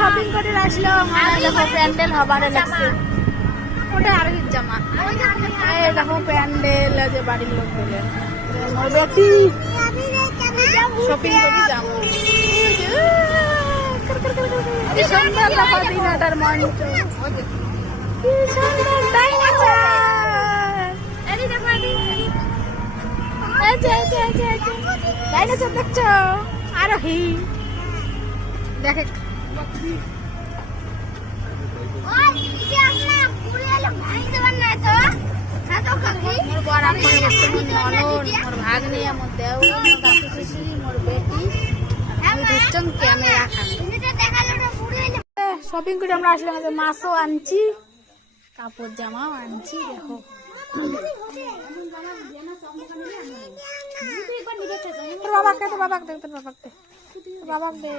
shopping করে আসলো দেখো প্যান্ডেল হবারে লাগছে ওটা আর কি জামা এই দেখো প্যান্ডেল যে বাড়ির লোক বলে মোর বেটি শপিং করে যাবো কি সুন্দর দেখো দিনটার মঞ্চ কি সুন্দর ডাইনোসর এই দেখো ডাইনোসর দেখছো আরোহী দেখে শপিং করে আমরা আসলাম মাছও আনছি কাপড় জামাও আনছি দেখো তোর বাবাকে দে তোর বাবাকে দে